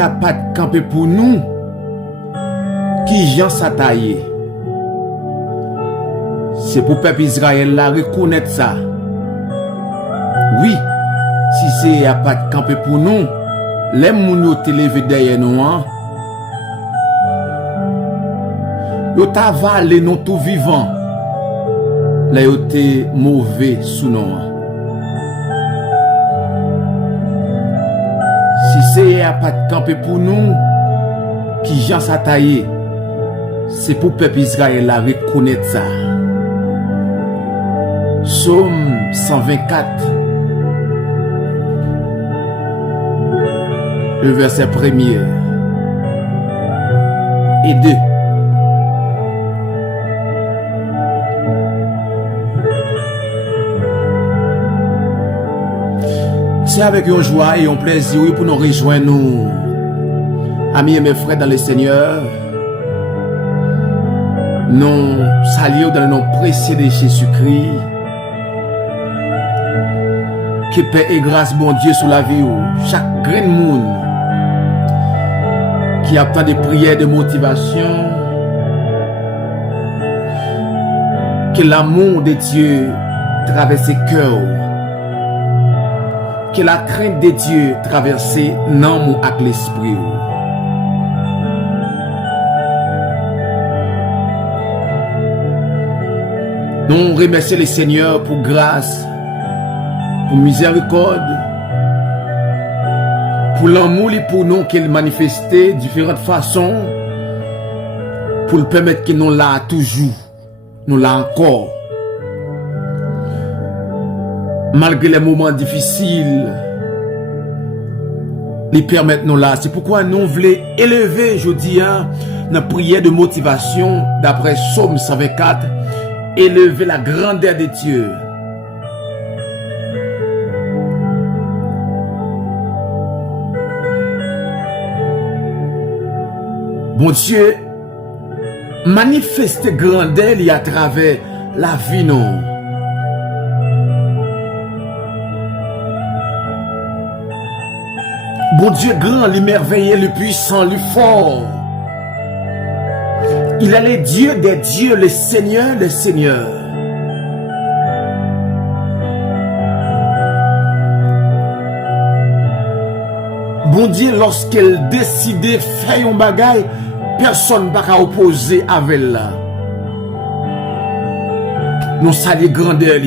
a pas de camper pour nous, qui Jean s'attailler. C'est pour peuple Israël la reconnaître ça. Oui, si c'est a pas de camper pour nous, les moun yo te levé derrière nous, yo ta valé non tout vivant. Là yo te mauvais sous nous. Si c'est a pas de camper pour nous, qui Jean s'attailler, c'est pour peuple Israël la reconnaître ça. Psaume 124, le verset 1er et 2. C'est avec une joie et un plaisir pour nous rejoindre, nous, amis et mes frères dans le Seigneur. Nous saluons dans le nom précieux de Jésus-Christ. Que paix et grâce, bon Dieu, sur la vie, chaque grain de monde qui attend des prières de motivation, que l'amour de Dieu traverse le cœur, que la crainte de Dieu traverse l'âme avec l'esprit. Nous remercions le Seigneur pour grâce, pour miséricorde, pour l'amour et pour nous qu'il manifestait de différentes façons, pour le permettre que nous l'a toujours, nous l'a encore. Malgré les moments difficiles, les permettre nous là. C'est pourquoi nous voulons élever, je dis, notre prière de motivation, d'après Psaume 124, élever la grandeur de Dieu. Bon Dieu, manifeste grandeur à travers la vie, non. Bon Dieu grand, le merveilleux, le puissant, le fort. Il est le Dieu des dieux, le Seigneur des seigneurs. Bon Dieu, lorsqu'elle décidait de faire un bagage, personne ne va opposer avec elle. Nous saluons grandeur.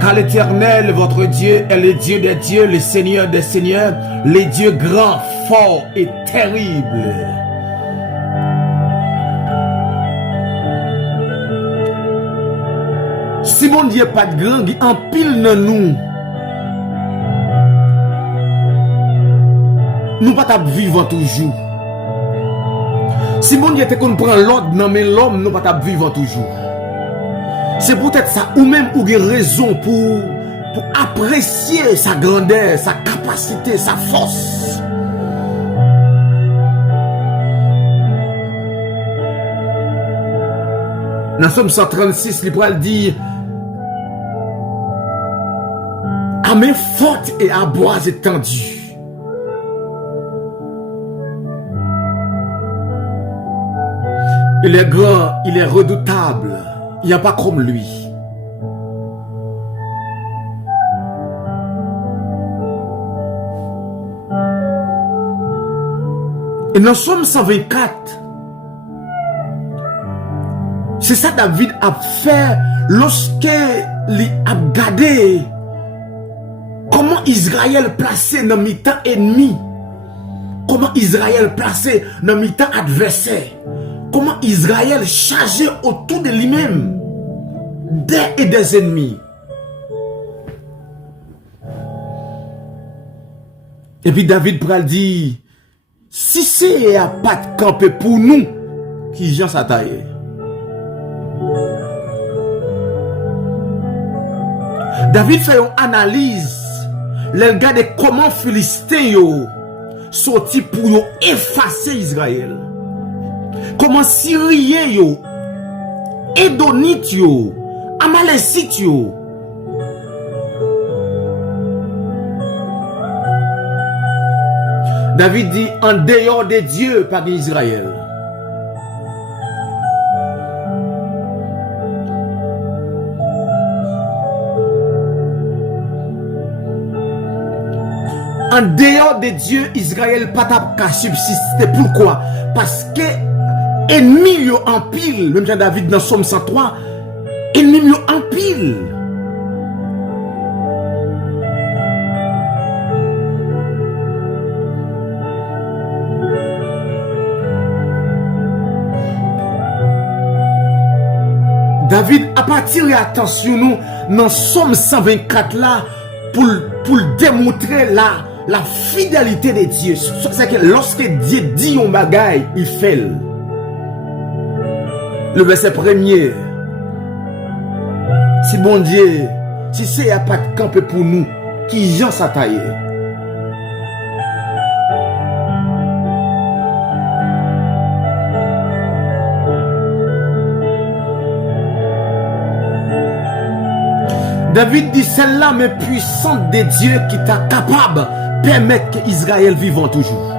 Car l'Éternel, votre Dieu, est le Dieu des dieux, le Seigneur des seigneurs, le Dieu grand, fort et terrible. Si bon Dieu pas de grand, il empile dans nous. Nous pas vivre toujours. Si bon Dieu te comprend l'ordre dans mais l'homme, nous pas vivre toujours. C'est peut-être ça, ou même ou une raison pour apprécier sa grandeur, sa capacité, sa force. Dans Somme 136, l'Hébreu dit à main forte et à bois étendu. Il est grand, il est redoutable. Il n'y a pas comme lui. Et dans Somme 124, c'est ça David a fait lorsqu'il a regardé comment Israël placé dans le temps ennemi. Comment Israël placé dans le temps adversaire. Comment Israël chargé autour de lui-même des et des ennemis. Et puis David pral dit, si c'est à pas de camper pour nous, qui Jean s'attaille. David fait une analyse, les gars de comment Philistins sorti pour effacer Israël. Comment Syriens yo, Édonites yo, Amalécites yo, David dit, en dehors de Dieu, pas d'Israël. En dehors de Dieu, Israël pas qu'à subsister. Pourquoi? Parce que ennemi yo en pile. Même Jean David dans Somme 103, ennemi yo en pile. David a partir attention nous dans Somme 124 là pour démontrer la fidélité de Dieu. C'est que lorsque Dieu dit un bagaille, il fait. Le verset premier. Si bon Dieu, si c'est a pas de camp pour nous, qui j'en s'attaille. David dit, celle-là mais puissante de Dieu qui t'a capable de permettre qu'Israël vive toujours.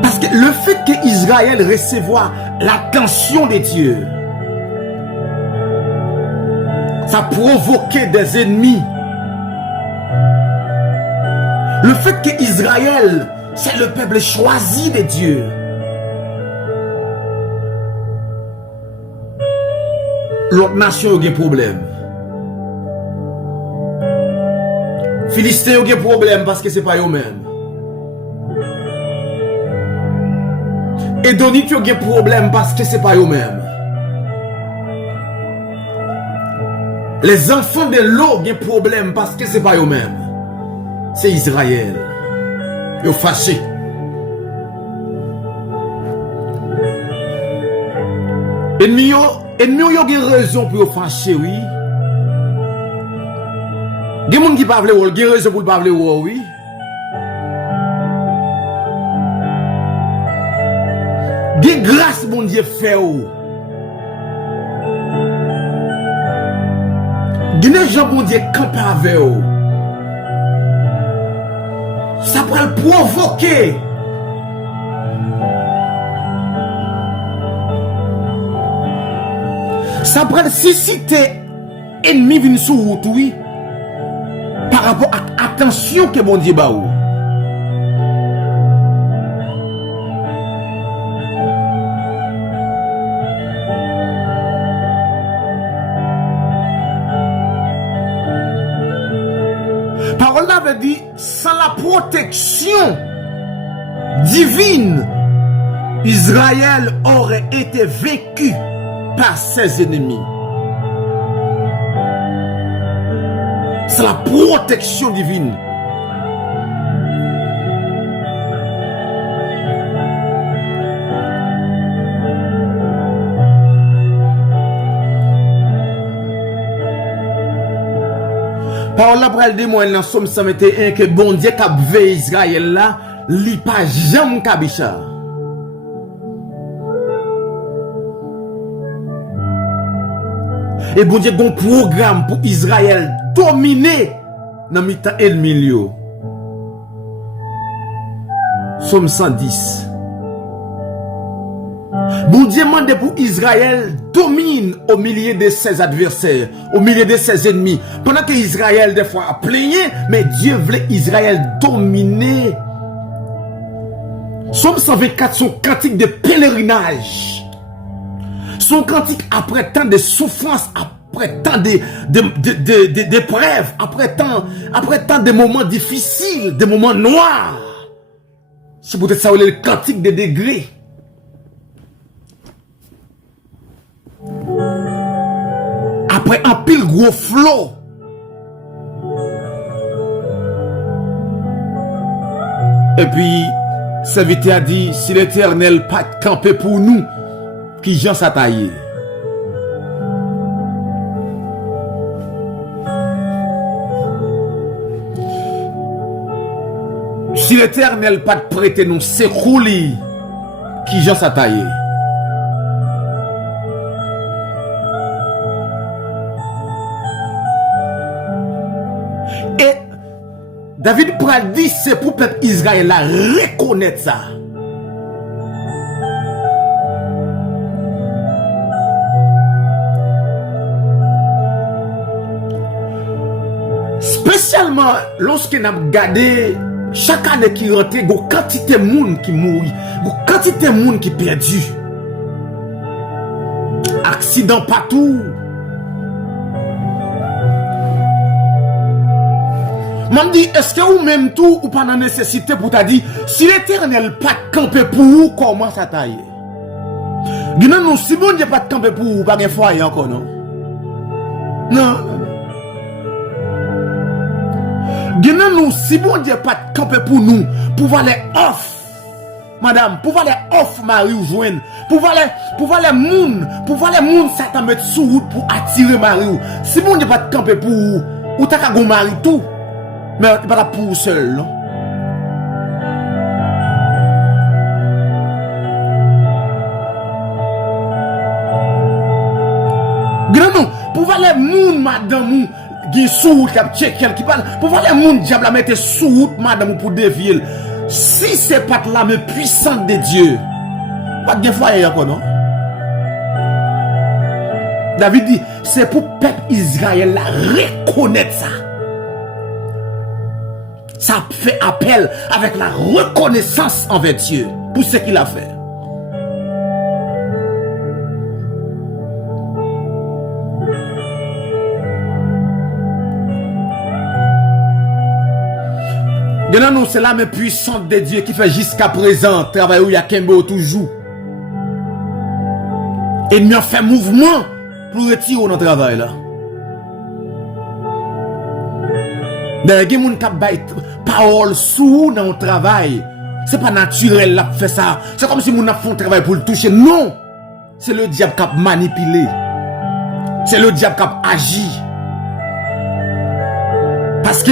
Parce que le fait qu'Israël recevoir l'attention de Dieu, ça provoquait des ennemis. Le fait qu'Israël, c'est le peuple choisi de Dieu. L'autre nation a des problèmes. Philistins ont des problèmes parce que ce n'est pas eux-mêmes. Édonites ont des problèmes parce que ce n'est pas eux-mêmes. Les enfants de l'eau ont des problèmes parce que ce n'est pas eux-mêmes. C'est Israël. Ils sont fâchés. Ennemis ont des raisons pour fâcher, oui. Il y a des gens qui parlent, il y a des raisons pour parler, oui. Des grâces, mon Dieu, fait. Des gens, mon Dieu, campent avec eux. Ça peut le provoquer. Ça prend susciter ennemi vient sur route, oui, par rapport à l'attention que mon Dieu ba ou. Parole là veut dire, sans la protection divine, Israël aurait été vaincu par ses ennemis. C'est la protection divine. Parole la pral de moi dans Somme 121 que bon Dieu qui a veillé Israël là, li pas jamais kabicha. Et bon Dieu a un programme pour Israël dominer dans le temps ennemi. Somme 110. Bon Dieu demande pour Israël domine au milieu de ses adversaires, au milieu de ses ennemis. Pendant que Israël des fois a plaigné, mais Dieu voulait Israël dominer. Somme 124, son cantique de pèlerinage. Son cantique après tant de souffrances, après tant d'épreuves, après tant de moments difficiles, de moments noirs. C'est peut-être ça le cantique des degrés. Après un pile gros flot. Et puis, serviteur a dit, si l'Éternel pas campé pour nous, qui Jean s'attaille. Si l'Éternel pas prêté nous s'écrouler, qui Jean s'attaille. Et David pral dit c'est pour peuple Israël là reconnaître ça. Spécialement lorsque n'a gardé chaque année qui rentre, il y a une quantité de monde qui mourit, une quantité de monde qui perdu. Accident partout. M'en dit, est-ce que vous même tout ou pas dans nécessité pour t'a dit, si l'Éternel pas camper pour vous, comment ça taille? Dis-nous, nous, si bon Dieu pas camper pour vous, pas de foyer encore, non? Non. Dis-nous, si bon Dieu pas camper pour nous, pour aller off, madame, pour aller off Marie ou joindre, pour aller moun, ça t'a mettre sous route pour attirer Marie ou. Si bon Dieu pas camper pour vous, ou t'as qu'à go Marie tout. Mais pas pour vous seul, non? Grand pour aller moun madame qui sous qui a checké qui parle pour aller moun diable la mettre sous route madame pour dévier. Si c'est pas la main puissante de Dieu, pas de foyer encore, non? David dit c'est pour peuple Israël la reconnaître ça. Ça fait appel avec la reconnaissance envers Dieu pour ce qu'il a fait. Nous, c'est la main puissante de Dieu qui fait jusqu'à présent travail où il y a Kembo toujours. Et nous fait mouvement pour retirer notre travail là. D'ailleurs, il y a des gens qui ont parole sous dans le travail. C'est pas naturel là fait ça. C'est comme si nous avons fait un travail pour le toucher. Non! C'est le diable qui a manipulé. C'est le diable qui a agi. Parce que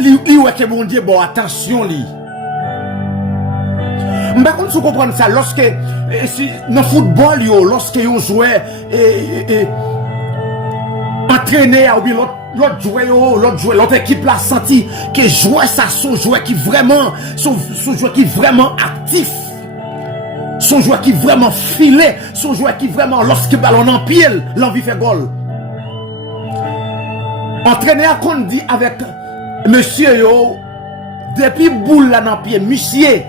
lui ouais que bon Dieu bon attention lui. Par contre, vous comprenez ça lorsque dans le football lorsque on jouait entraîneur ou bien l'autre équipe l'a senti que joueur ça son joueur qui vraiment actif. Son joueur qui vraiment filé, son joueur qui vraiment lorsque ballon en pied, l'envie fait goal. Entraîneur qu'on dit avec monsieur yo depuis boule là dans pied monsieur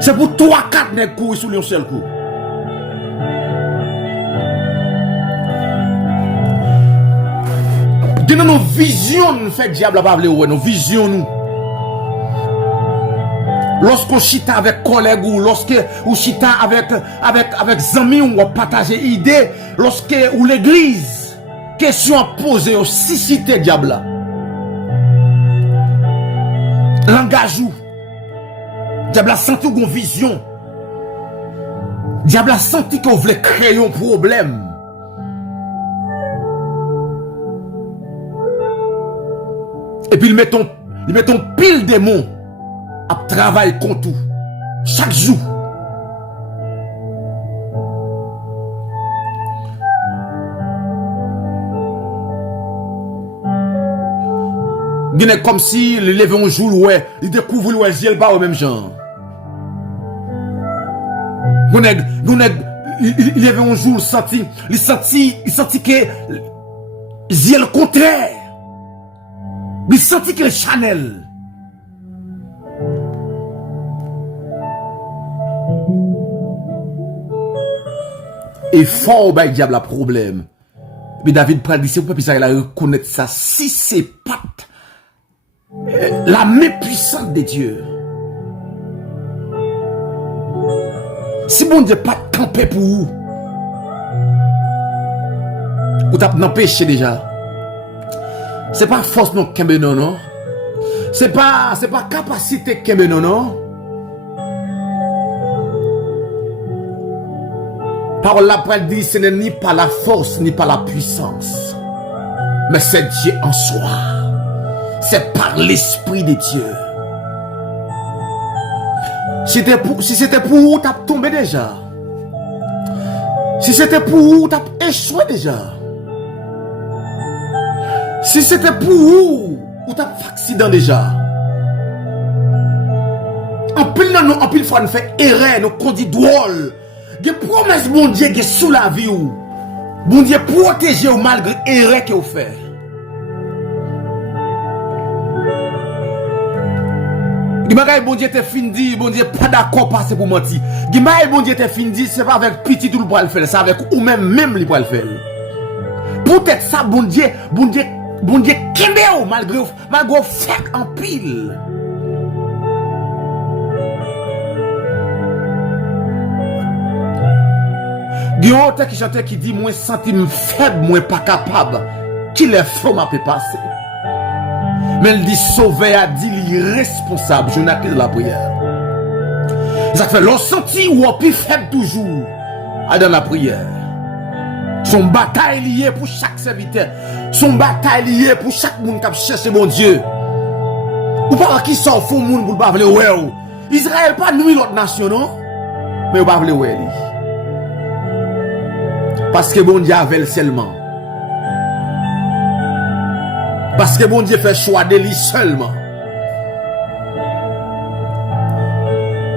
c'est pour 3-4 nèg courir sur un seul coup. De nos visions fait diable pas vle nos visions nous. Lorsqu'on chita avec collègue ou lorsque ou chita avec amis ou partager idée lorsque ou l'église question à poser au si cité diable. Langage ou diable a senti une vision. Diable a senti qu'on voulait créer un problème. Et puis il met un pile de mots à travailler contre tout. Chaque jour. Il est comme si il lève un jour, ouais, il découvre le ciel pas au même genre. Il lève un jour, il sentit que il le contraire. Il sentit que le Chanel. Et fort, bah, diable a problème. Mais David prend dit, c'est pour ça qu'il a reconnaître ça. Si c'est pas la main puissante de Dieu. Si bon Dieu pas camper pour vous, vous t'avez dans péché déjà. C'est pas force non kembe non non. C'est pas capacité kembe non non. Parole la parole dit ce n'est ni pas la force ni pas la puissance, mais c'est Dieu en soi. C'est par l'esprit de Dieu. Si c'était pour vous, t'as tombé déjà. Si c'était pour vous, t'as échoué déjà. Si c'était pour vous, ou t'as fait accident déjà. En pile non, en pile fois nous fait erreur, nous conduit drôle. Des promesses bon Dieu qui sous la vie ou. Bon Dieu protéger ou malgré erreur que vous faites. Gimagay bon Dieu te fin dit, bon Dieu pas d'accord passer pour mentir. Gimagay bon Dieu te fin dit, c'est pas avec petit tout le pour le faire, c'est avec ou même lui pour le faire. Peut-être ça bon Dieu kembe ou malgré fait en pile. Gyon te qui chante qui dit moi senti faible, moi pas capable. Qui les fait m'a peut passer. Mais il dit sauver a dit irresponsable, je n'ai que de la prière. Ça fait l'on senti ou on plus faible toujours dans la prière. Son bataille liée pour chaque serviteur. Son bataille liée pour chaque monde qui cherche mon Dieu. Ou pas qui sort fou monde pour pas vouloir ouais. Israël pas nuit l'autre nation non, mais ou pas vouloir ouais. Parce que bon Dieu avait seulement. Parce que bon Dieu fait choix de lui seulement.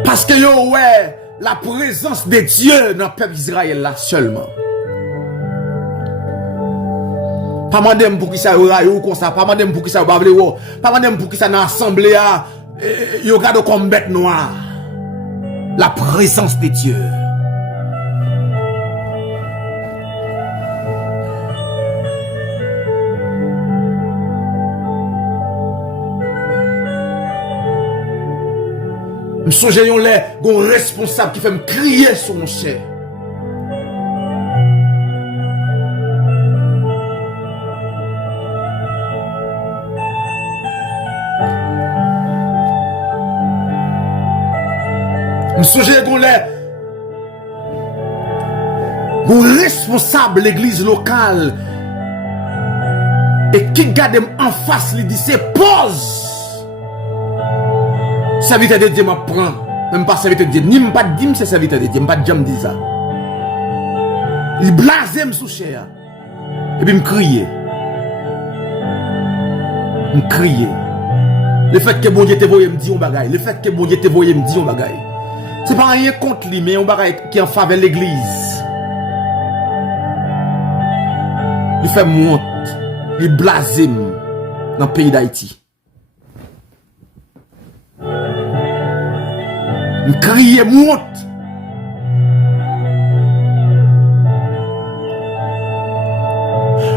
Parce que yo ouais la présence de Dieu dans le peuple d'Israël là seulement. Pas mandem pour qui ça ou comme ça, pas mandem pour qui ça pas vle pas mandem pour qui ça dans assemblée yo garde comme bête noire. La présence de Dieu. Je songe yon les gon responsable qui fait me crier sur mon cher. Je songe yon les gon responsable l'église locale et qui garde en face lui dit c'est pause. Serviteur de Dieu m'apprend. Même pas serviteur de Dieu. Ni m'pas dit c'est serviteur de Dieu. M'pas jamais dit ça. Il blasé sous cher. Et puis m'crier. M'crier. Le fait que bon Dieu te voye me dit on bagaille. Le fait que bon Dieu te voye me dit on bagaille. C'est pas rien contre lui, mais on bagaille qui en faveur de l'église. Il fait monte. Il blasé dans le pays d'Haïti. Crier monte.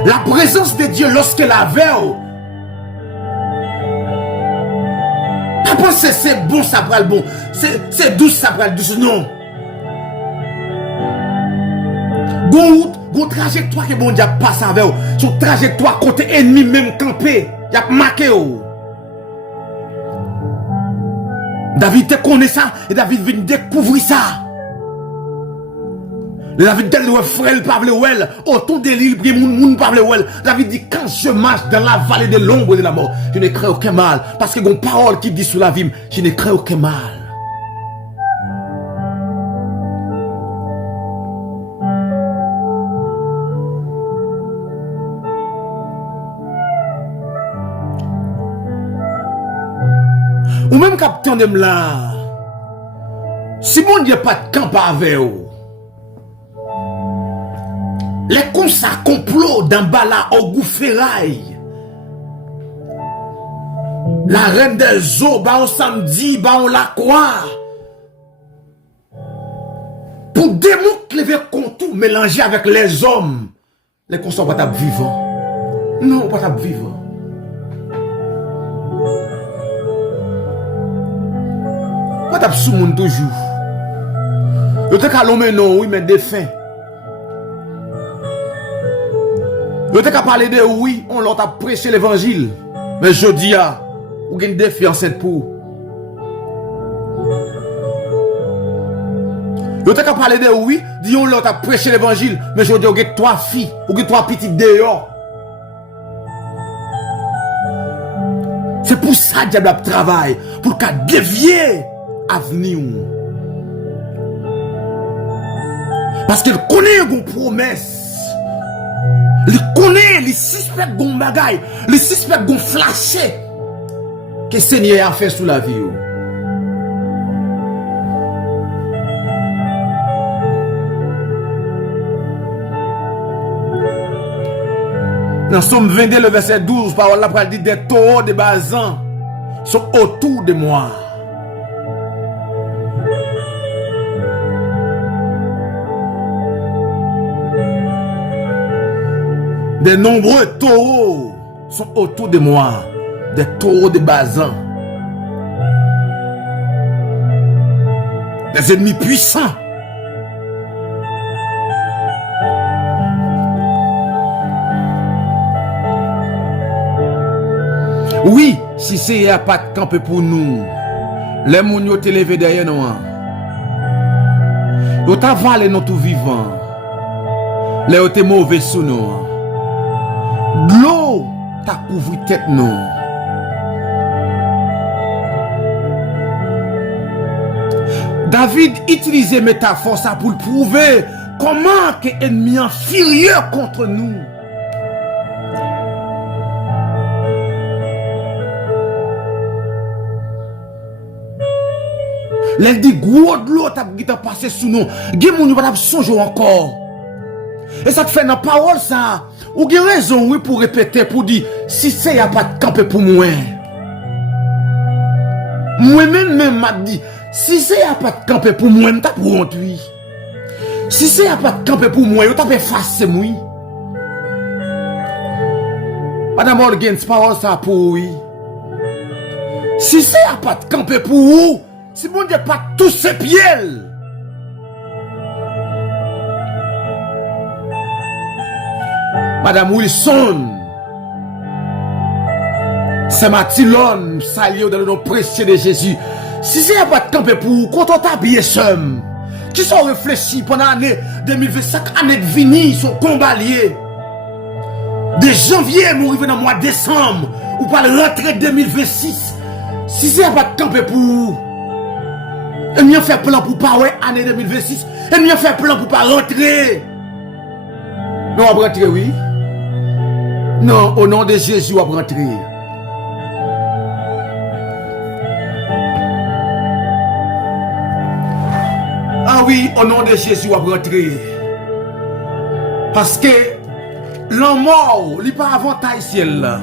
La présence de Dieu lorsqu'elle avait pas penser c'est bon ça prend le bon, c'est douce ça prend le douce non. Bon trajectoire que bon Dieu passe avec son trajectoire côté ennemi même campé, il a marqué David te connaît ça et David vient découvrir ça. David tel le frère pas vle wel autour de l'île bien moun pas vle wel. David dit quand je marche dans la vallée de l'ombre de la mort, je ne crains aucun mal parce que une parole qui dit sur la vie, je ne crains aucun mal. Ou même capitaine de là. Si mon Dieu pas de camp avec vous. Les constats complot dans bala au goût ferraille. La reine des eaux, bah on samedi, bah on la croix. Pour démontrer contour mélangé avec les hommes. Les constats pas vivants. Non, pas vivants. Pas tap sous monde toujours. Yo te ka l'homme non, oui, mais défunt. Yo te ka parler de oui, on l'a prêché l'évangile. Mais je dis ou gen défi enceinte pour. Yo te ka parler de oui, dit on l'a prêché l'évangile. Mais je dis ou gen 3 filles, ou gen 3 petites dehors. C'est pour ça que diable a travail, pour qu'à dévier avenir. Parce qu'elle connaît une promesse. Il connaît, il suspect gon bagay, il suspect gon flashé. Que Seigneur a fait sous la vie. Dans Somme 22, le verset 12, parole là, dit des taureaux de Bazan sont autour de moi. De nombreux taureaux sont autour de moi. Des taureaux de Bazan. Des ennemis puissants. Oui, si c'est a pas de camper pour nous, les gens qui te levé derrière nous, ils t'ont avalé nous tout vivant. Les gens qui mauvais sous nous. L'eau t'a couvert tête nous. David utilisait métaphore ça pour prouver comment que l'ennemi est furieux contre nous. L'elle dit gros de l'eau t'a passé sous nous. Gen moun pas songer encore. Et ça te fait dans parole ça. Ou gen raison oui pour répéter pour dire si c'est y a pas de camper pour moi. Moi même m'a dit si c'est y a pas de camper pour moi, m'ta pour honte oui. Si c'est y a pas de camper pour moi, yo t'a fait face moi. Madame Orgens parole ça pour oui. Si c'est y a pas de camper pour vous, si mon Dieu pas tous ses pieds. Madame Wilson, c'est Mathilon, salut dans le nom précieux de Jésus. Si c'est pas de camper pour vous, quand on t'habille somme, qui sont réfléchis pendant l'année 2025, année de vini, sont combaliers. De janvier, nous arrivons dans le mois de décembre, ou par la rentrée 2026. Si c'est pas de camper pour vous, et mieux faire plan pour pas ouais année 2026. Et mieux faire plan pour pas rentrer. Non, on va rentrer, oui. Non, au nom de Jésus, on va rentrer. Ah oui, au nom de Jésus, on va rentrer. Parce que l'homme mort, il n'y a pas avantage ciel là.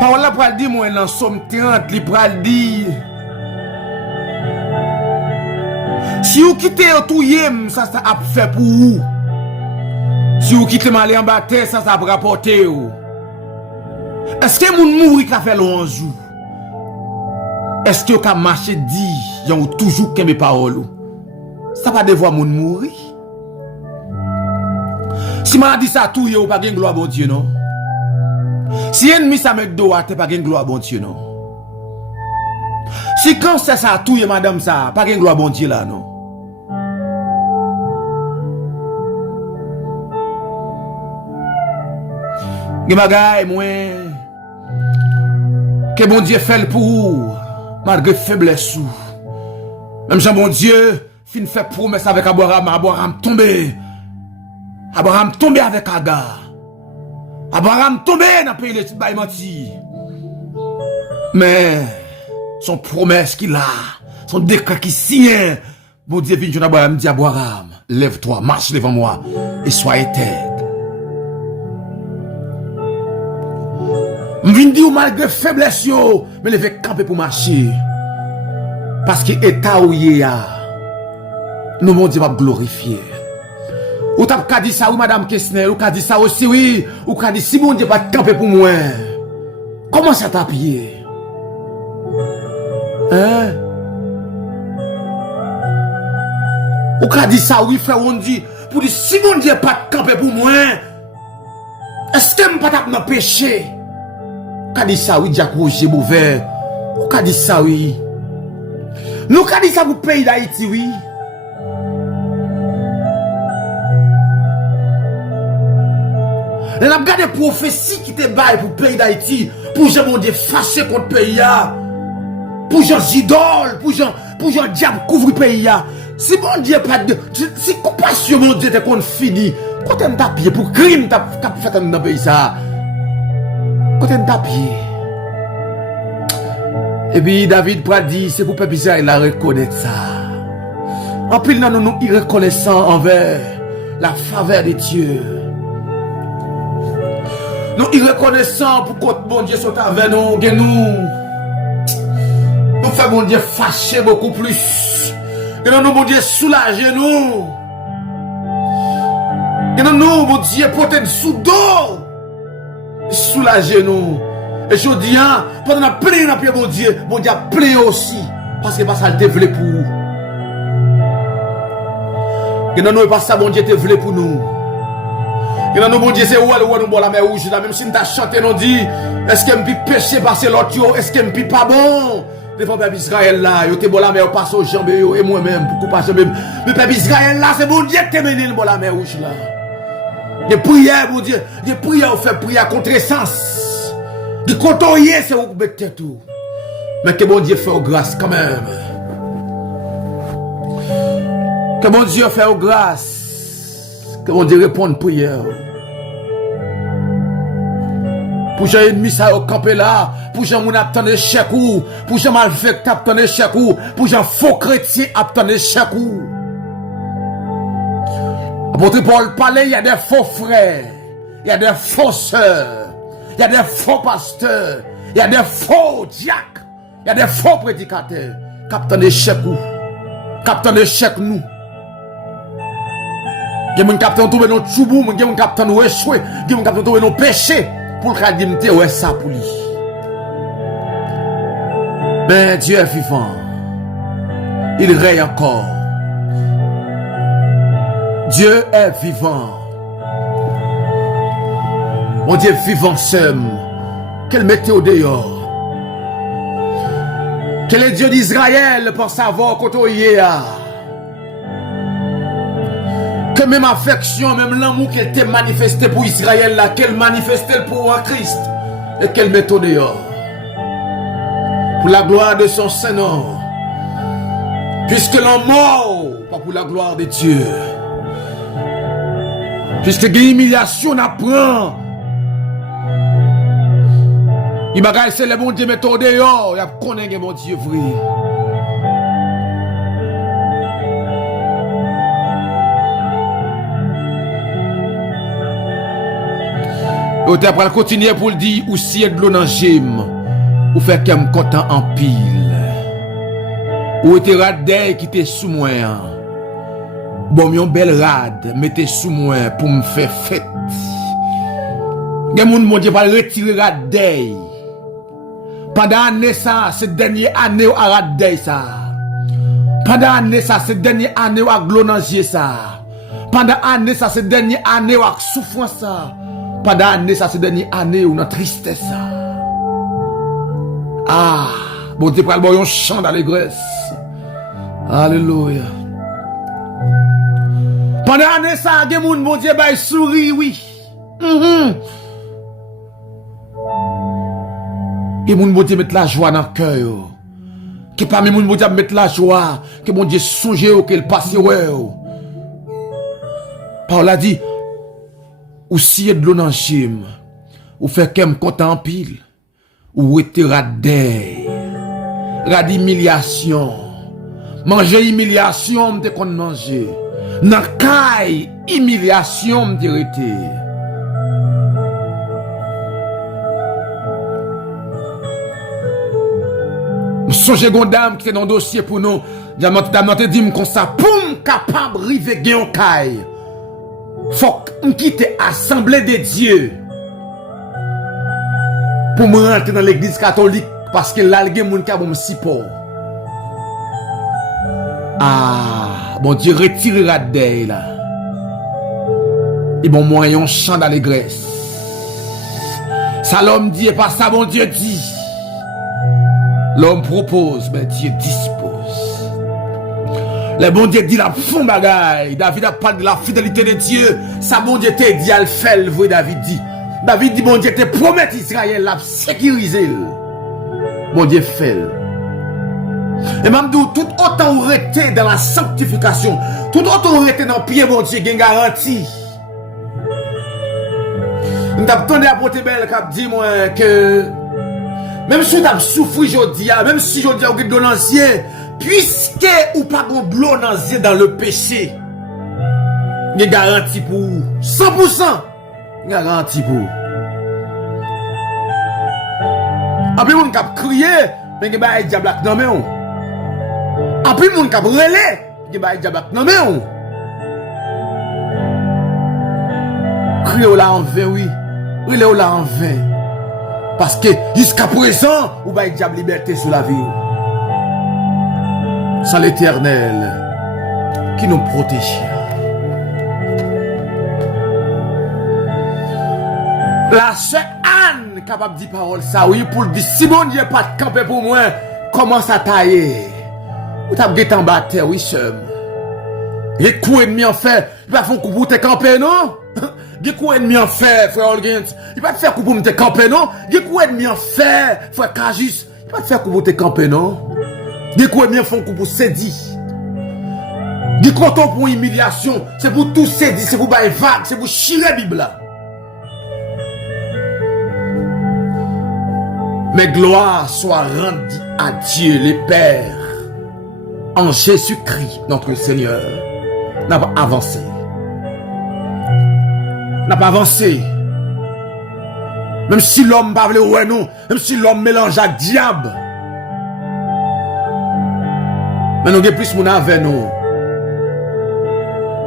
Parole là pral dire moi dans Somme 30, il pral dire si vous quittez tout yem, ça a fait pour vous. Si vous quittez aller en bataille, ça a rapporté vous. Est-ce que moun mouri ka fait long jour? Est-ce que vous ka marcher dit, yon toujours kembe parole? Ça va devoir moun mouri. Si m'a dit ça tout yo pas gen gloire bon Dieu non. Si ennemi ça met doigt, t'es pas gen gloire bon Dieu non. Si quand c'est ça tout madame ça, pas gen gloire bon Dieu là non. Gen bagay moi que bon Dieu fait pour vous malgré faiblesse ou. Même Jean bon Dieu fin fait promesse avec Abraham tombé. Abraham tombé avec Agar. Abraham tombé dans le pays de Baïmati. Mais son promesse qu'il a, son décret qu'il signe, bon Dieu vient Abraham dit Abraham, lève-toi, marche devant moi et sois éternel. Je viens dire malgré faiblesse, mais je vais camper pour marcher. Parce que l'état où il y a, nous mon Dieu va glorifier. Ou t'as dit ça, ou madame Kessner, ou t'as dit ça aussi, oui, ou t'as dit si mon Dieu va camper pour moi. Comment ça t'a pied? Hein? Ou t'as dit ça, oui, frère, on dit, pour dire si mon Dieu pas camper pour moi, est-ce que je ne peux pas m'empêcher? Qu'a dit ça oui, Jacques Roger Bouvert. Ou qu'a dit ça oui. Nous qu'a dit ça pour le pays d'Haïti oui. On a regardé prophétie qui te baille pour le pays d'Haïti. Pour que mon Dieu fâché contre le pays. pour gens idoles, pour gens diable couvre le pays. Si bon Dieu pas de, si compassion mon Dieu t'es qu'on fini, quand on t'a pied pour crime t'as fait dans le pays ça. Quand on t'a pied. Et puis David a dit, c'est pour peuple Israël la reconnaître ça. En plus, nous irreconnaissants envers la faveur de Dieu. Nous irreconnaissants pour que bon Dieu soit avec nous, que nous faisons bon Dieu fâcher beaucoup plus. Que nous, bon Dieu, soulager nous. Que nous, bon Dieu, porter sous dos. Soulager nous. Et je dis, pendant la plaie dans pied, bon Dieu a plaie aussi. Parce que pas ça le développé pour nous. Que nous, pas ça, bon Dieu, te voulait pour nous. Que nous, bon Dieu, c'est où nous boit la mer rouge. Même si nous t'as chanté, nous dit, est-ce qu'il me péché parce que l'autre, est-ce qu'il me pas bon? Devant le peuple Israël là, yo te boit la mer, passe aux jambes, et moi-même, pourquoi pas jamais. Le peuple Israël là, c'est bon Dieu qui te mené le boit la mer rouge là. Des prières, bon Dieu, des prières, on fait prière contre essence. De côtoyer, c'est où vous mettez tout. Mais que bon Dieu fait grâce quand même. Que bon Dieu fait grâce. Que bon Dieu réponde prière. Pour les ennemis ça au campé là, pour les gens qui attendent chèque ou, pour les gens malfaits qui attendent chèque ou, pour les gens faux chrétiens qui attendent chèque ou. Apôtre Paul parlait, il y a des faux frères, il y a des faux sœurs, il y a des faux pasteurs, il y a des faux diacres, il y a des faux prédicateurs qui attendent chèque ou, qui attendent chèque nous. Il y a des gens qui attendent nos choubou, il y a des gens qui attendent nos échoués, il y a des gens qui attendent nos péchés. Pour le dignité, ouais, ça pour lui. Mais Dieu est vivant. Il règne encore. Dieu est vivant. Mon Dieu vivant sème. Quel météo dehors. Quel est Dieu d'Israël pour savoir quand on y est. Que même affection, même l'amour qu'elle t'a manifesté pour Israël, là, qu'elle manifestait pour un Christ, et qu'elle mette au dehors. Pour la gloire de son Seigneur. Puisque l'on mort, pas pour la gloire de Dieu. Puisque l'humiliation n'apprend. Il m'a dit, c'est le bon Dieu mette au dehors, il a connu que mon Dieu vrai. Ou après le continuer pour le dire, ou si de l'eau dans gym, ou fait qu'elle me content en pile. Ou était radé qui était sous moi. Bon, yon bel rad, mettez sous moi pour me faire fête. Gen moun mon Dieu va retirer radé. Pendant année ça, cette dernière année ou à radé ça. Pendant année ça, cette dernière année ou à l'eau dans ça. Pendant année ça, cette dernière année ou à souffrance ça. Pendant l'année, ça c'est dernière année où on a tristesse. Ah, bon Dieu, pour le chant d'allégresse. Alléluia. Pendant l'année, ça, il y a des gens, bon Dieu, bah, sourit, oui. Il y a des gens, bon Dieu, mettre la joie dans le cœur. Que parmi les gens, bon Dieu, mettre la joie. Que bon Dieu, songe, qu'il passe, Paul a dit, ou si y a de l'eau dans le gym, ou fait qu'elle me content en pile, ou était radé, rad humiliation, manger humiliation, m'te kon manger, nan kay, humiliation, m'te rete. M'songe gon dame qui est dans le dossier pour nous, dame te dit m'kon ça, pour m'capable rive gen yon kay. Faut qu'on quitte l'Assemblée de Dieu pour me rentrer dans l'église catholique parce que là, il y a des gens qui ont un support. Ah, bon Dieu, retirera d'elle là. Et bon moyen, chant d'allégresse. Ça, l'homme dit, et pas ça, bon Dieu dit. L'homme propose, mais Dieu dispose. Le bon Dieu dit la fond bagaille. David a parlé de la fidélité de Dieu. Ça bon Dieu te dit, elle fait le vrai, David dit. David dit, bon Dieu te promet Israël, la sécuriser. Bon Dieu fait. Et même tout autant on rete dans la sanctification, tout autant on rete dans le pied, mon Dieu, il y a une garantie. Nous avons donné à Porte Belle qui a dit moi que même si tu as souffert aujourd'hui, même si aujourd'hui tu as de l'ancien, puisque ou pas de l'eau dans le péché, il y a une garantie pour 100%. Il y a une garantie pour. Après, on a crié, mais il y a un diable dans le main. Après, on a relé, il y a un diable dans le main. Crié là en vain, oui. Relé là en vain. Parce que jusqu'à présent, vous avez diable liberté sur la vie. C'est l'Éternel qui nous protège. La sœur Anne capable de dire parole ça, oui, pour dire si mon Dieu pas de camper pour moi, comment ça tailler? Vous t'avez dit en bas terre, oui, sœur. Les coups ennemis en fait, il va faire un coup pour te camper, non? Les coups ennemis en fait, frère Olgins, il va te faire un coup pour te camper, non? Les coups ennemis en fait, frère Kajus, il va te faire un coup pour te camper, non? Les coups ennemis font un coup pour sédir. Les coups pour humiliation, c'est pour tout sédir, c'est pour bailler vague, c'est pour chirer la Bible là. Mais gloire soit rendue à Dieu le Père en Jésus-Christ notre Seigneur. N'a pas avancé. N'a pas avancé. Même si l'homme parle ouais non, même si l'homme mélange à diable. Mais nous avons plus mon avec nous.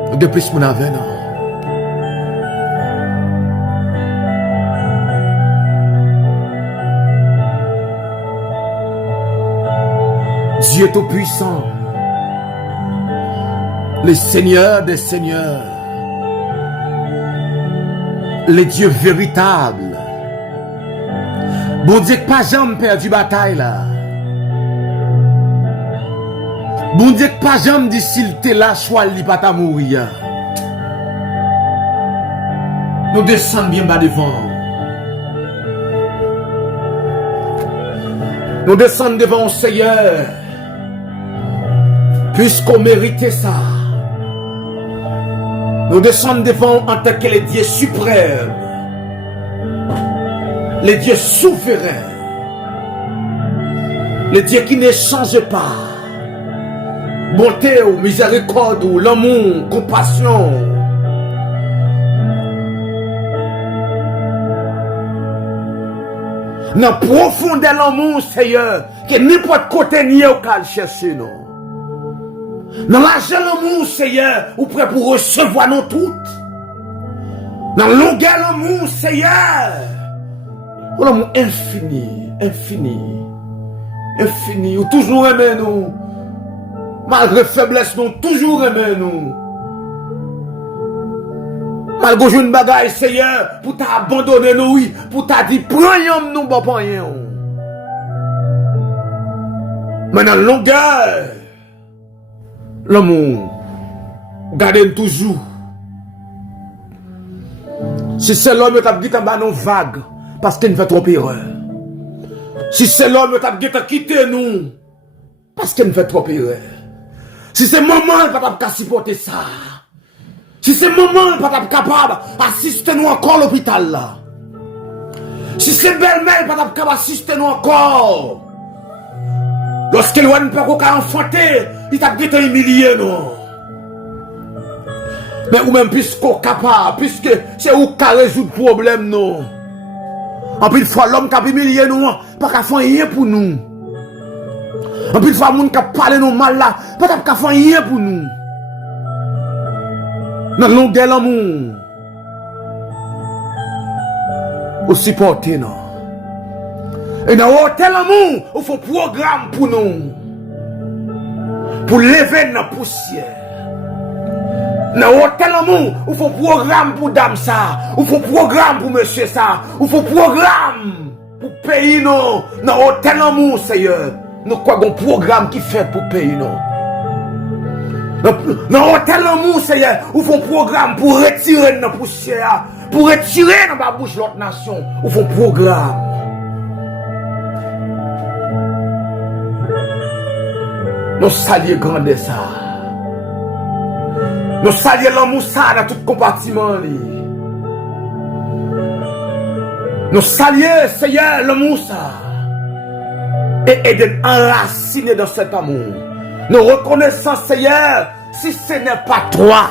Nous avons plus mon avec nous. Dieu Tout-Puissant, le Seigneur des Seigneurs, le Dieu véritable. Bon Dieu, pas jamais perdu bataille là. Bon Dieu, pas jamais dit s'il te là, choix li pas ta mourir. Nous descendons bien bas devant. Nous descendons devant le Seigneur. Puisqu'on méritait ça, nous descendons devant en tant que les dieux suprêmes, les dieux souverains, les dieux qui ne changent pas, bonté ou miséricorde ou l'amour, compassion. Dans profondeur l'amour, Seigneur, que n'importe côté n'y a aucun chercher, non. Dans l'argent l'amour, Seigneur, ou prêt pour recevoir nous toutes. Dans longueur l'amour, Seigneur, ou l'amour infini, infini, infini, ou toujours aimé nous. Malgré faiblesse, nous toujours aimé nous. Malgré une bagaille, Seigneur, pour t'abandonner nous, oui, pour t'a dit, prenons nous, bon, prenons. Mais dans longueur, l'amour, gardez toujours. Si c'est l'homme qui a dit en bas nos vagues, parce qu'il ne fait trop erreur. Si c'est l'homme qui a quitté nous, parce qu'il ne fait trop erreur. Si c'est maman qui n'a pas supporter ça. Si c'est maman qui n'est pas capable d'assister nous encore à l'hôpital là. Si c'est belle-mère qui n'est pas capable d'assister nous encore. Lorsqu'elle ne peut pas enfanter, il t'a dit humilié, non. Mais ou même puisqu'on est capable, puisque c'est où qui résout le problème, non. En plus de fois, l'homme qui a humilié nous, pas qu'à faire rien pour nous. En plus de fois, l'homme qui a parlé nous mal là, pas qu'à faire rien pour nous. Dans le long de l'amour, au supporter, non. Et dans l'hôtel amour, il faut un programme pour nous. Pour lever dans la poussière. Dans l'hôtel amour, il faut un programme pour dame ça. Il faut un programme pour monsieur ça. Il faut un programme pour pays non. Dans l'hôtel amour, Seigneur. Nous avons un programme qui fait pour pays non. Dans l'hôtel amour, Seigneur, il faut un programme pour retirer dans la poussière. Pour retirer dans ma bouche l'autre nation. Il faut un programme. Nous saluons grandeur ça. Nous saluons l'amour ça dans tout compartiment. Nous saluons, Seigneur, l'amour ça. Et d'être enraciné dans cet amour. Nous reconnaissons, Seigneur, si ce n'est pas toi.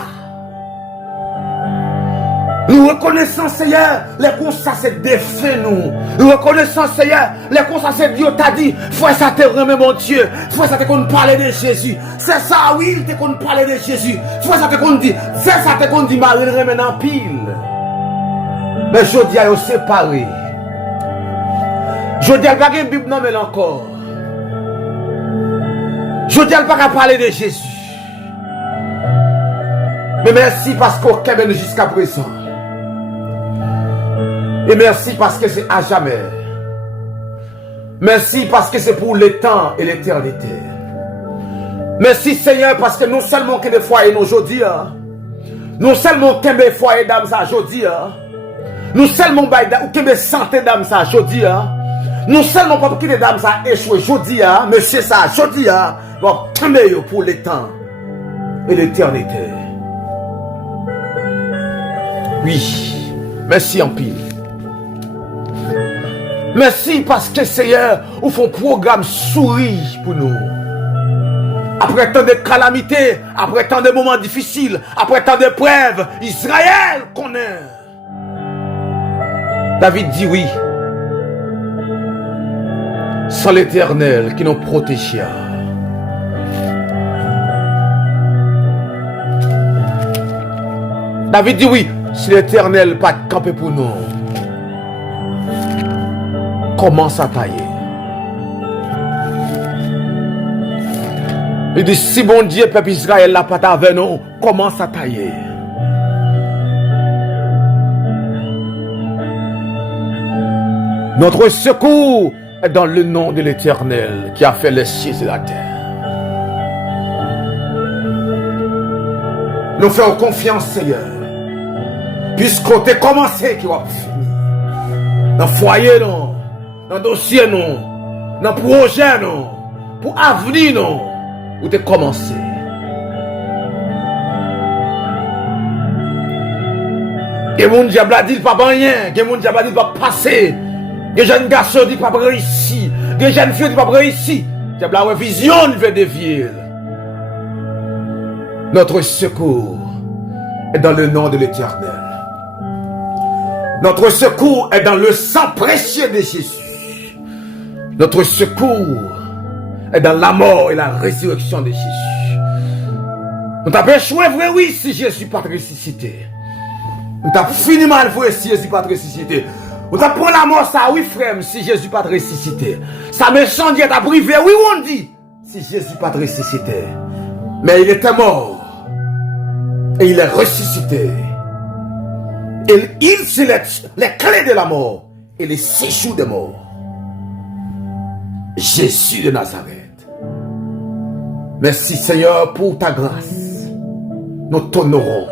Nous reconnaissons, Seigneur, les constats c'est défait nous. Nous reconnaissons, Seigneur, les constats c'est Dieu t'a dit, frère ça te remet mon Dieu. Frère ça te qu'on parler de Jésus. C'est ça, oui, il te qu'on parler de Jésus. Frère ça te qu'on dit, c'est ça te qu'on dit, Marie remet dans pile. Mais je dis à eux séparés. Je dis à pas une Bible non mais encore. Je dis à pas parler de Jésus. Mais merci parce qu'on est venu jusqu'à présent. Et merci parce que c'est à jamais. Merci parce que c'est pour le temps et l'éternité. Merci Seigneur parce que non seulement que des foyers nous aujourd'hui, non seulement que des foyers d'âme ça aujourd'hui, nous seulement que des santé d'âme ça aujourd'hui, nous seulement pas que des dames ça échoué aujourd'hui, monsieur ça aujourd'hui, bon tomber pour le temps et l'éternité. Oui, merci en pile. Merci parce que Seigneur, vous font programme souris pour nous. Après tant de calamités, après tant de moments difficiles, après tant d'épreuves, Israël connaît. David dit oui. Sans l'Éternel qui nous protégea. David dit oui. Si l'Éternel pas campé pour nous, commence à tailler. Il dit si bon Dieu, peuple Israël, n'a pas avec nous, commence à tailler. Notre secours est dans le nom de l'Éternel qui a fait les cieux et la terre. Nous faisons confiance, Seigneur. Puisqu'on t'a commencé, qui va finir. Dans le foyer, non. Dans le dossier, non. Dans le projet, non. Pour l'avenir, non. Où t'as commencé. Et mon diable a dit pas rien. Et mon diable a dit pas passer. Les jeunes garçons disent pas réussir. Les jeunes filles disent pas réussir. Diable a vision, il veut dévier. Notre secours est dans le nom de l'Éternel. Notre secours est dans le sang précieux de Jésus. Notre secours est dans la mort et la résurrection de Jésus. Nous t'avons échoué, vrai, oui, si Jésus pas ressuscité. Nous t'avons fini mal, vrai, si Jésus pas ressuscité. Nous t'avons pris la mort, ça, oui, frère, si Jésus pas ressuscité. Ça méchant Dieu t'a privé, oui, on dit, si Jésus pas ressuscité. Mais il était mort. Et il est ressuscité. Et il c'est les clés de la mort et les séjours de mort. Jésus de Nazareth. Merci Seigneur pour ta grâce. Nous t'honorons.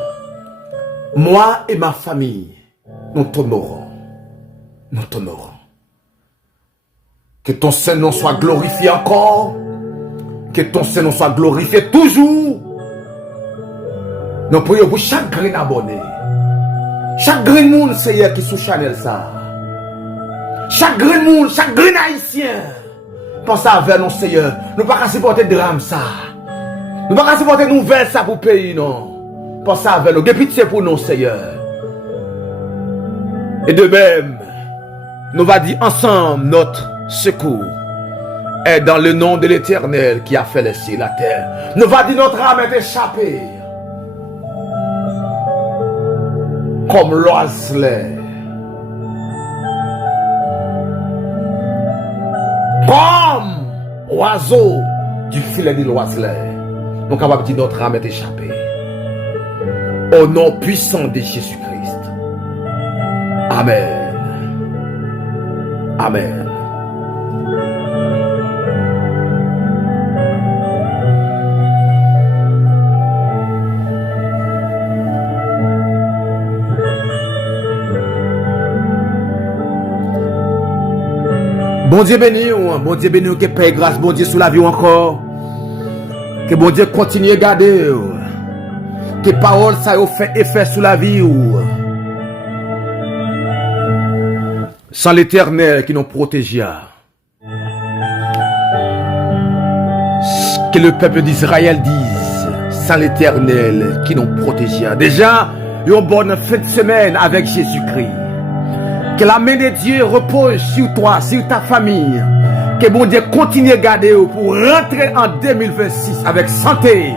Moi et ma famille, nous t'honorons. Nous t'honorons. Que ton Saint-Nom soit glorifié encore. Que ton Saint-Nom soit glorifié toujours. Nous prions pour chaque grain abonné. Chaque grain monde, Seigneur, qui est sous Chanel ça. Chaque grain monde, chaque grain haïtien. Pense à vers nous, Seigneur. Nous ne pouvons pas supporter drame ça. Nous ne pouvons pas supporter nouvelle ça pour le pays, non. Pense à vers nous. Depuis c'est pour nous, Seigneur. Et de même, nous va dire ensemble notre secours est dans le nom de l'Éternel qui a fait les cieux et la terre. Nous va dire notre âme est échappée. Comme l'oiselet. Comme oiseau du filet de l'oiselet. Nous sommes capables de dire notre âme est échappée. Au nom puissant de Jésus-Christ. Amen. Amen. Bon Dieu béni, que paye grâce, bon Dieu sous la vie encore. Que bon Dieu continue à garder. Que parole ça a fait effet sur la vie. Sans l'Éternel qui nous protégea. Que le peuple d'Israël dise, sans l'Éternel qui nous protégea. Déjà, une bonne fin de semaine avec Jésus-Christ. Que la main de Dieu repose sur toi, sur ta famille. Que bon Dieu continue à garder pour rentrer en 2026 avec santé,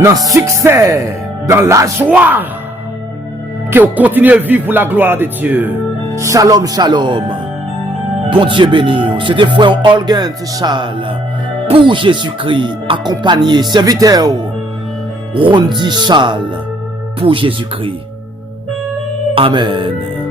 dans le succès, dans la joie. Que vous continuez à vivre pour la gloire de Dieu. Shalom, shalom. Bon Dieu béni. C'était frère Olgan Charles. Pour Jésus-Christ, accompagné, serviteur. Rondi Charles. Pour Jésus-Christ. Amen.